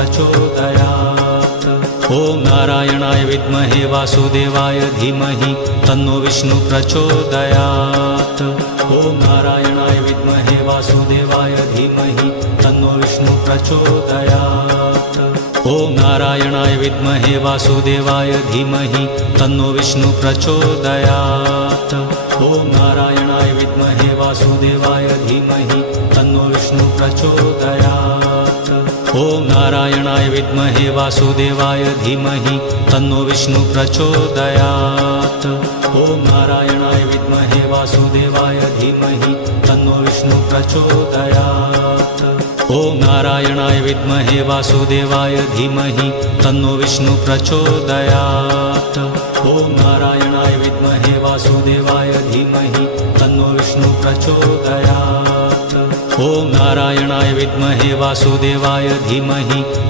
प्रचोदयात्। ॐ नारायणाय विद्महे वासुदेवाय धीमहि तन्नो विष्णु प्रचोदयात्। ॐ नारायणाय विद्महे वासुदेवाय धीमहि तन्नो विष्णु प्रचोदयात्। ॐ नारायणाय विद्महे वासुदेवाय धीमहि तन्नो विष्णु प्रचोदयात्। ॐ नारायणाय विद्महे वासुदेवाय धीमहि तन्नो विष्णु प्रचोदयात्। ॐ नारायणाय विद्महे वासुदेवाय धीमहि तन्नो विष्णु प्रचोदयात्। ॐ नारायणाय विद्महे वासुदेवाय धीमहि तन्नो विष्णु प्रचोदयात्। ॐ नारायणाय विद्महे वासुदेवाय धीमहि तन्नो विष्णु प्रचोदयात्। ॐ नारायणाय विद्महे वासुदेवाय धीमहि तन्नो विष्णु प्रचोदयात्। ॐ नारायणाय विद्महे वासुदेवाय धीमहि